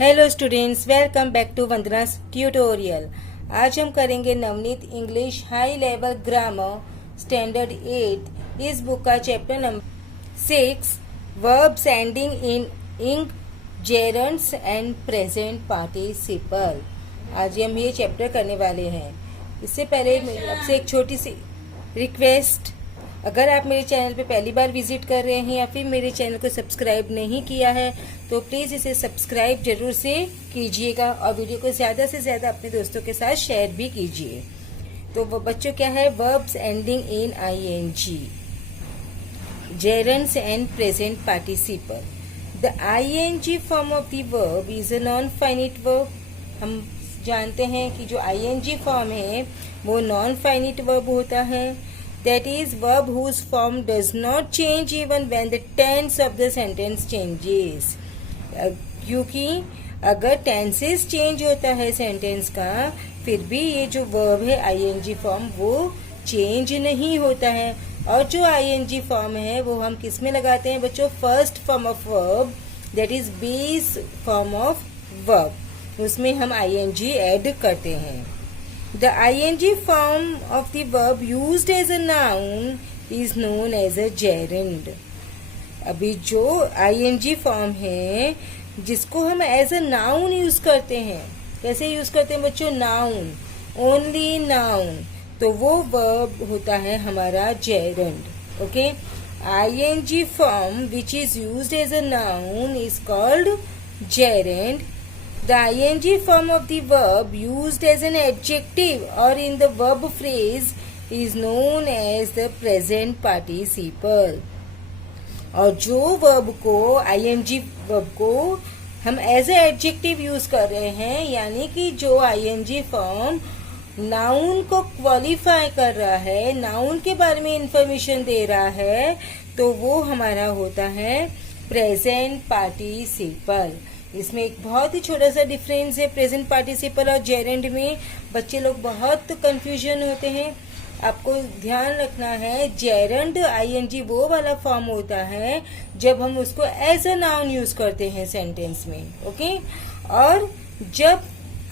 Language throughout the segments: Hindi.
Hello students, welcome back to Vandana's tutorial. आज हम करेंगे Navneet English high level grammar standard 8 इस बुक का chapter number 6 verbs ending in ing gerunds and present participle. आज हम ये चैप्टर करने वाले हैं। इससे पहले आपसे एक छोटी सी रिक्वेस्ट, अगर आप मेरे चैनल पे पहली बार विजिट कर रहे हैं या फिर मेरे चैनल को सब्सक्राइब नहीं किया है तो प्लीज़ इसे सब्सक्राइब जरूर से कीजिएगा और वीडियो को ज़्यादा से ज़्यादा अपने दोस्तों के साथ शेयर भी कीजिए। तो वो बच्चों क्या है, verbs ending in ING, gerunds and present participle. The ING form of the verb is a non finite verb. हम जानते हैं कि जो आईएनजी फॉर्म है वो नॉन फाइनिट वर्ब होता है। That is verb whose form does not change even when the tense of the sentence changes। क्योंकि अगर टेंसेस चेंज होता है सेंटेंस का, फिर भी ये जो वर्ब है आईएनजी फॉर्म वो चेंज नहीं होता है। और जो आईएनजी फॉर्म है वो हम किस में लगाते हैं बच्चों? First form of verb, that is base form of verb, उसमें हम आईएनजी ऐड करते हैं। The ing form of the verb used as a noun is known as a gerund। अभी जो ing फॉर्म है जिसको हम एज अ नाउन यूज करते हैं, कैसे यूज करते हैं बच्चों? नाउन, ओनली नाउन, तो वो वर्ब होता है हमारा gerund। Okay, ing form which is used as a noun is called gerund। The ing form of the verb used as an adjective or in the verb phrase is known as the present participle। और जो verb को ing verb को हम as a adjective यूज कर रहे हैं, यानी कि जो ing फॉर्म नाउन को क्वालिफाई कर रहा है, नाउन के बारे में इंफॉर्मेशन दे रहा है, तो वो हमारा होता है प्रेजेंट पार्टिसिपल। इसमें एक बहुत ही छोटा सा डिफरेंस है प्रेजेंट पार्टिसिपल और जेरंड में। बच्चे लोग बहुत कंफ्यूजन होते हैं। आपको ध्यान रखना है, जेरंड आईएनजी वो वाला फॉर्म होता है जब हम उसको एज अ नाउन यूज करते हैं सेंटेंस में। ओके, और जब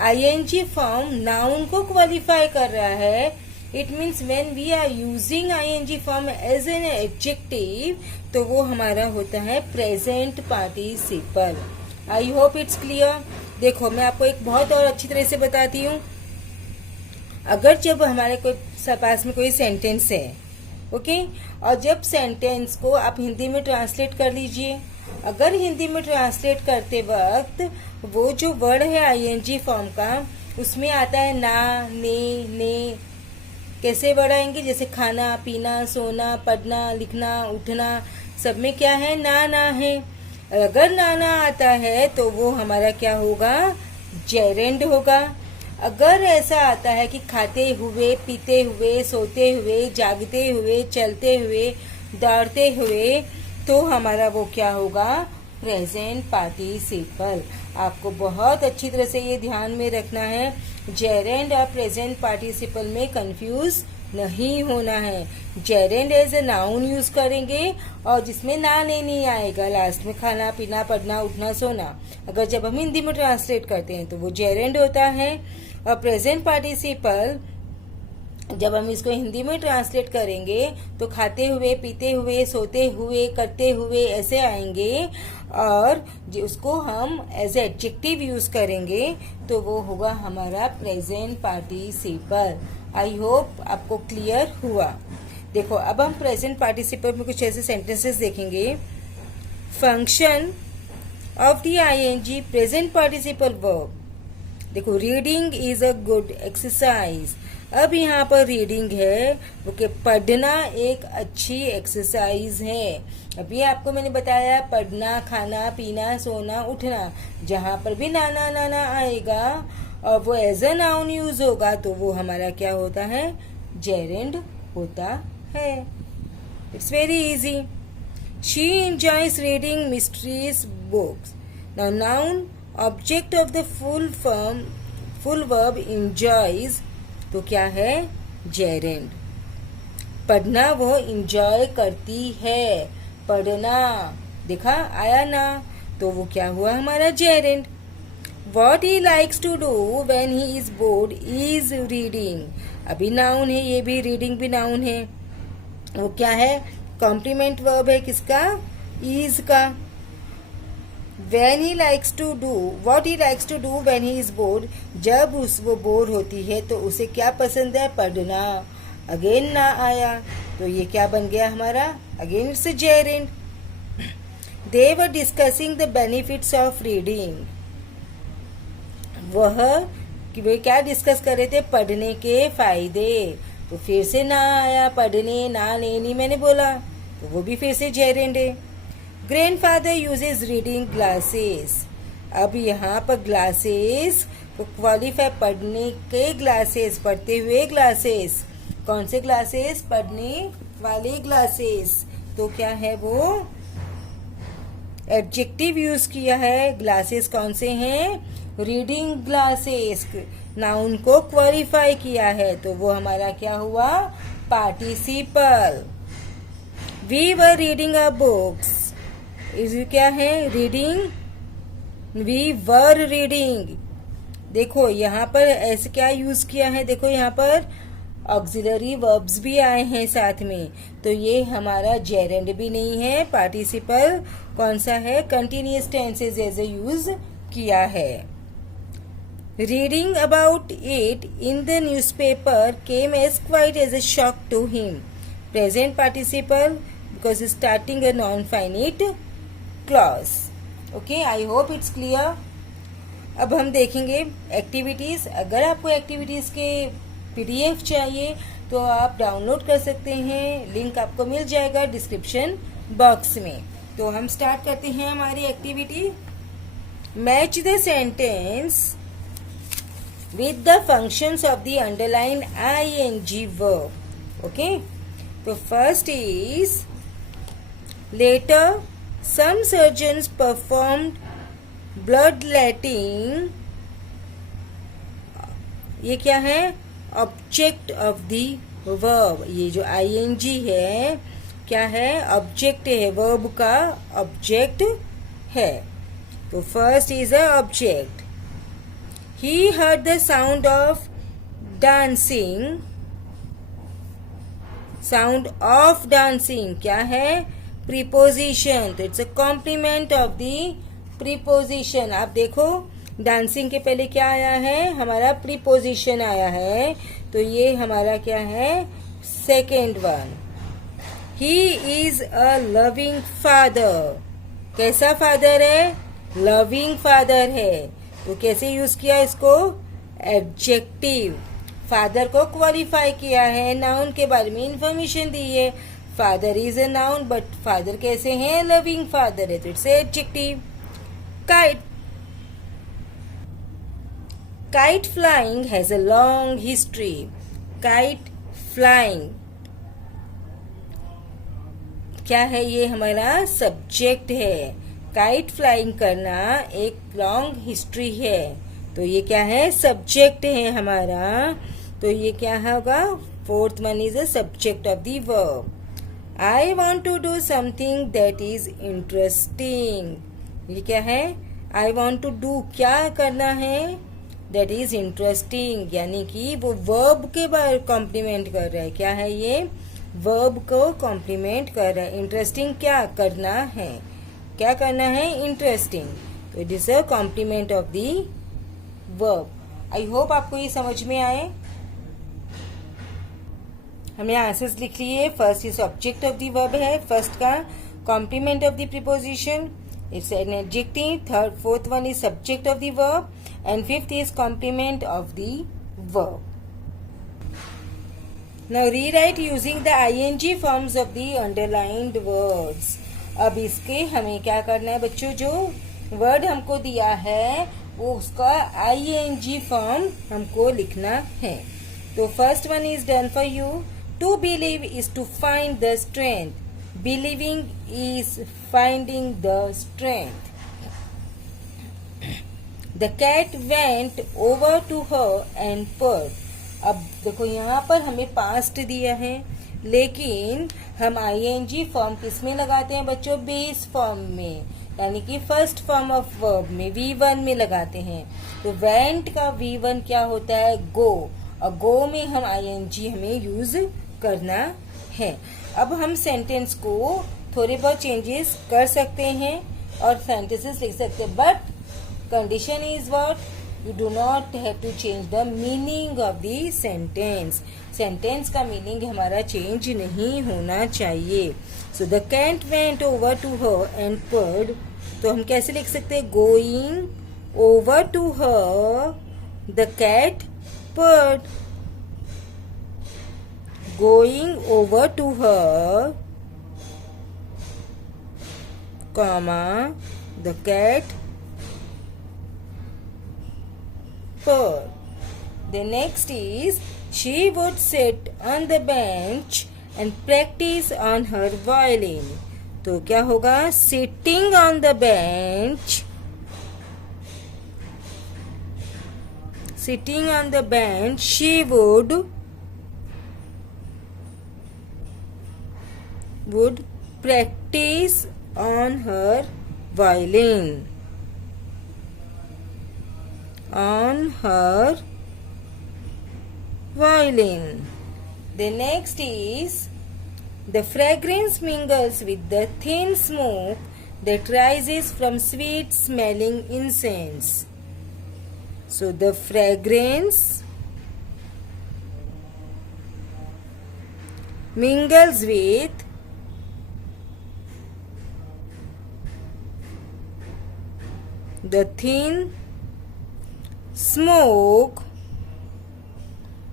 आईएनजी फॉर्म नाउन को क्वालिफाई कर रहा है, it means when we are using ING form as an adjective, तो वो हमारा होता है present participle. I hope it's clear. देखो, मैं आपको एक बहुत और अच्छी तरह से बताती हूँ। अगर जब हमारे पास में कोई सेंटेंस है, ओके, और जब सेंटेंस को आप हिंदी में ट्रांसलेट कर लीजिए, अगर हिंदी में ट्रांसलेट करते वक्त वो जो वर्ड है आईएनजी फॉर्म का, उसमें आता है ना, ने, कैसे वर्ड आएंगे? जैसे खाना, पीना, सोना, पढ़ना, लिखना, उठना, सब में क्या है? ना है। अगर नाना आता है तो वो हमारा क्या होगा? जेरंड होगा। अगर ऐसा आता है कि खाते हुए, पीते हुए, सोते हुए, जागते हुए, चलते हुए, दौड़ते हुए, तो हमारा वो क्या होगा? Present participle. आपको बहुत अच्छी तरह से ये ध्यान में रखना है, जेरंड और प्रेजेंट पार्टिसिपल में कंफ्यूज नहीं होना है। Gerund as a noun use करेंगे और जिसमें ना नहीं आएगा लास्ट में, खाना, पीना, पढ़ना, उठना, सोना। अगर जब हम हिंदी में ट्रांसलेट करते हैं तो वो जेरंड होता है। और प्रेजेंट पार्टिसिपल जब हम इसको हिंदी में ट्रांसलेट करेंगे तो खाते हुए, पीते हुए, सोते हुए, करते हुए ऐसे आएंगे, और उसको हम एज एडजेक्टिव यूज करेंगे तो वो होगा हमारा प्रेजेंट पार्टिसिपल। आई होप आपको क्लियर हुआ। देखो, अब हम प्रेजेंट पार्टिसिपल में कुछ ऐसे सेंटेंसेस देखेंगे। Function of the ING present participle verb. देखो, reading is a good exercise. अब यहाँ पर रीडिंग है, ओके, पढ़ना एक अच्छी एक्सरसाइज है। अभी आपको मैंने बताया पढ़ना, खाना, पीना, सोना, उठना, जहाँ पर भी नाना आएगा और वो एज अ नाउन यूज होगा तो वो हमारा क्या होता है? जेरंड होता है। It's very easy. She enjoys reading mysteries books. Now noun object of the full verb enjoys, तो क्या है? जेरंड। पढ़ना वो एंजॉय करती है, पढ़ना, देखा आया ना, तो वो क्या हुआ? हमारा gerund. What he likes to do when he is bored is reading. अभी नाउन है, ये भी रीडिंग भी नाउन है. वो क्या है? कॉम्प्लीमेंट वर्ब है किसका? is का. When he likes to do, what he likes to do when he is bored, जब वो बोर होती है तो उसे क्या पसंद है? पढ़ना. अगेन ना आया तो ये क्या बन गया हमारा? Again it's a gerund. They were discussing the benefits of reading. वे क्या डिस्कस कर रहे थे? पढ़ने के फायदे. तो फिर से ना आया, पढ़ने ना लेनी मैंने बोला, तो वो भी फिर से जेरेंड है. Grandfather uses reading glasses. अब यहाँ पर ग्लासेस को क्वालिफाई, पढ़ने के ग्लासेस, पढ़ते हुए ग्लासेस. कौन से ग्लासेस? पढ़ने वाले ग्लासेस. तो क्या है वो? एडजेक्टिव यूज किया है. ग्लासेस कौन से हैं? Reading glasses. नाउन को क्वालिफाई किया है तो वो हमारा क्या हुआ? Participle. We were reading a books. क्या है? रीडिंग. We were reading. देखो यहाँ पर ऐसे क्या यूज किया है? देखो यहाँ पर ऑक्सिलरी वर्ब्स भी आए हैं साथ में, तो ये हमारा जेरेंड भी नहीं है. पार्टिसिपल कौन सा है? कंटिन्यूअस टेंसेस एज यूज किया है. Reading about it in the newspaper came as quite as a shock to him. Present participle because starting a non finite clause. Okay, I hope it's clear. अब हम देखेंगे एक्टिविटीज. अगर आपको एक्टिविटीज के पीडीएफ चाहिए तो आप डाउनलोड कर सकते हैं. लिंक आपको मिल जाएगा डिस्क्रिप्शन बॉक्स में. तो हम स्टार्ट करते हैं हमारी activity. Match the sentence with the functions of the underlined ing verb. Okay, so first is later some surgeons performed bloodletting. ये क्या है? Object of the verb. ये जो ing है क्या है? ऑब्जेक्ट है, वर्ब का ऑब्जेक्ट है. तो first is a object. He heard the sound of dancing. Sound of dancing क्या है? Preposition. तो it's a complement of the preposition. आप देखो dancing के पहले क्या आया है? हमारा preposition आया है. तो ये हमारा क्या है? Second one. He is a loving father. कैसा फादर है? Loving father है. तो कैसे यूज किया इसको? एडजेक्टिव. फादर को क्वालिफाई किया है, नाउन के बारे में इंफॉर्मेशन दी है. Father is a noun but father कैसे हैं? लविंग फादर है, तो it's adjective. Kite. Kite flying has a long history. Kite flying क्या है? ये हमारा सब्जेक्ट है. काइट फ्लाइंग करना एक लॉन्ग हिस्ट्री है, तो ये क्या है? सब्जेक्ट है हमारा. तो ये क्या होगा? Fourth one is a subject of the verb. I want to do something that is interesting. ये क्या है? आई वॉन्ट टू डू क्या करना है? दैट इज इंटरेस्टिंग, यानी कि वो वर्ब के बारे कॉम्प्लीमेंट कर रहा है. क्या है ये? वर्ब को कॉम्प्लीमेंट कर रहा है. इंटरेस्टिंग क्या करना है? क्या करना है? इंटरेस्टिंग. तो it is a complement of the verb. I hope आपको ये समझ में आए. हमने आंसर्स लिख लिए. First is object of the verb है, फर्स्ट का complement of the preposition, it's an adjective. Third fourth one is subject of the verb and fifth is complement of the verb. Now rewrite using the ing forms of the underlined words. अब इसके हमें क्या करना है बच्चों? जो वर्ड हमको दिया है वो उसका ing फॉर्म हमको लिखना है. तो first one is done for you. To believe is to find the strength. Believing is finding the strength. The cat went over to her and purred. अब देखो यहाँ पर हमें पास्ट दिया है, लेकिन हम ing फॉर्म किस में लगाते हैं बच्चों? बेस फॉर्म में. यानी कि फर्स्ट फॉर्म ऑफ वर्ब में V1 में लगाते हैं। तो वेंट का V1 क्या होता है? गो। और गो में हम ING हमें यूज करना है। अब हम सेंटेंस को थोड़े बहुत चेंजेस कर सकते हैं और सेंटेंसेस लिख सकते हैं, but condition is what? You do not have to change the meaning of the sentence. Sentence का मीनिंग हमारा चेंज नहीं होना चाहिए। So the cat went over to her and purred. तो हम कैसे लिख सकते हैं? Going over to her the cat purred. Going over to her, comma, the cat purred. The next is she would sit on the bench and practice on her violin. तो क्या होगा? Sitting on the bench. Sitting on the bench, she would practice on her violin. On her violin. The next is the fragrance mingles with the thin smoke that rises from sweet smelling incense. So the fragrance mingles with the thin smoke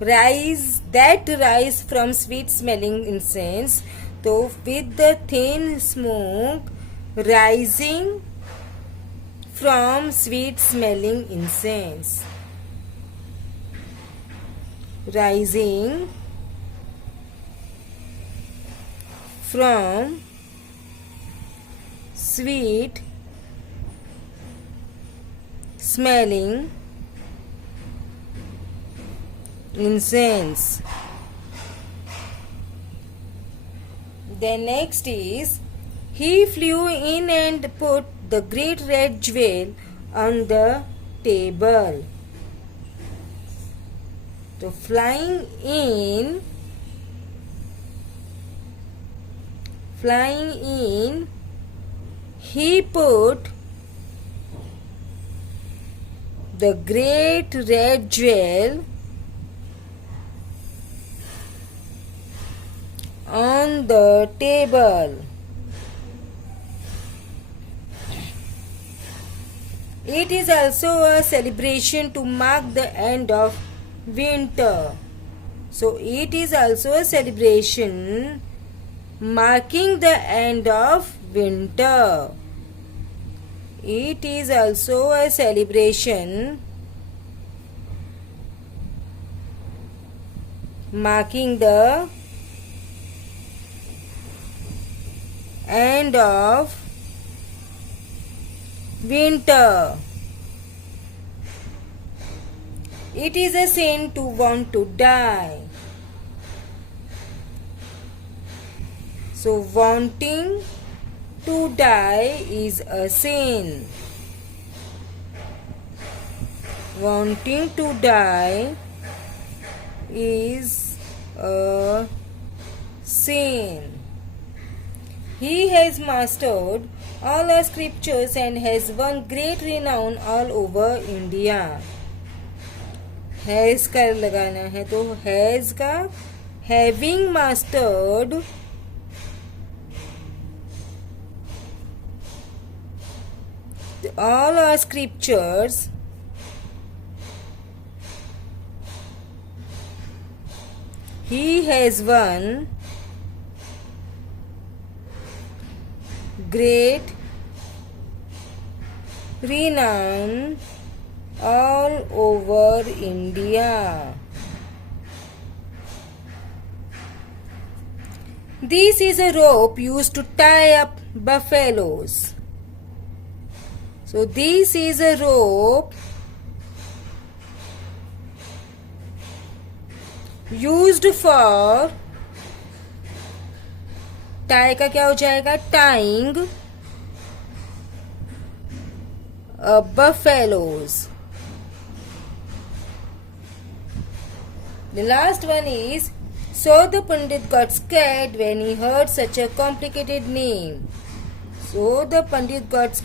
rise from sweet smelling incense. तो with the thin smoke rising from sweet smelling incense, rising from sweet smelling incense. The next is he flew in and put the great red jewel on the table. So flying in, he put the great red jewel on the table. It is also a celebration to mark the end of winter. So it is also a celebration marking the end of winter. It is also a celebration marking the end of winter. It is a sin to want to die. So wanting to die is a sin. Wanting to die is a sin. He has mastered all our scriptures and has won great renown all over India. Has का लगाना है तो has का having mastered all our scriptures he has won great renown all over India. This is a rope used to tie up buffaloes. So this is a rope used for tie का क्या हो जाएगा tying buffaloes. The last one is, so the Pandit got scared when he heard such a complicated name. So the Pandit got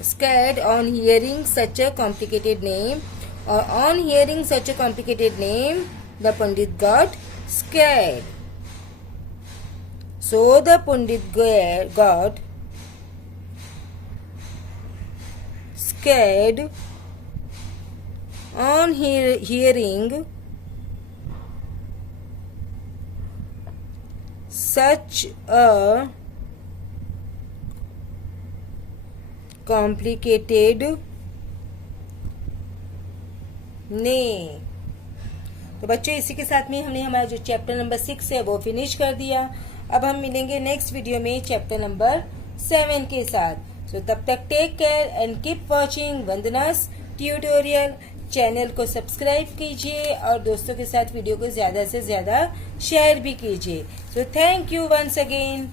scared on hearing such a complicated name, or on hearing such a complicated name, the Pandit got scared. So the Pandit got scared on hearing such a complicated name. तो बच्चों, इसी के साथ में हमने हमारा जो चैप्टर नंबर 6 है वो फिनिश कर दिया. अब हम मिलेंगे नेक्स्ट वीडियो में चैप्टर नंबर 7 के साथ. सो तब तक take care and keep watching Vandana's tutorial. Channel को सब्सक्राइब कीजिए और दोस्तों के साथ वीडियो को ज्यादा से ज्यादा शेयर भी कीजिए. So thank you once again.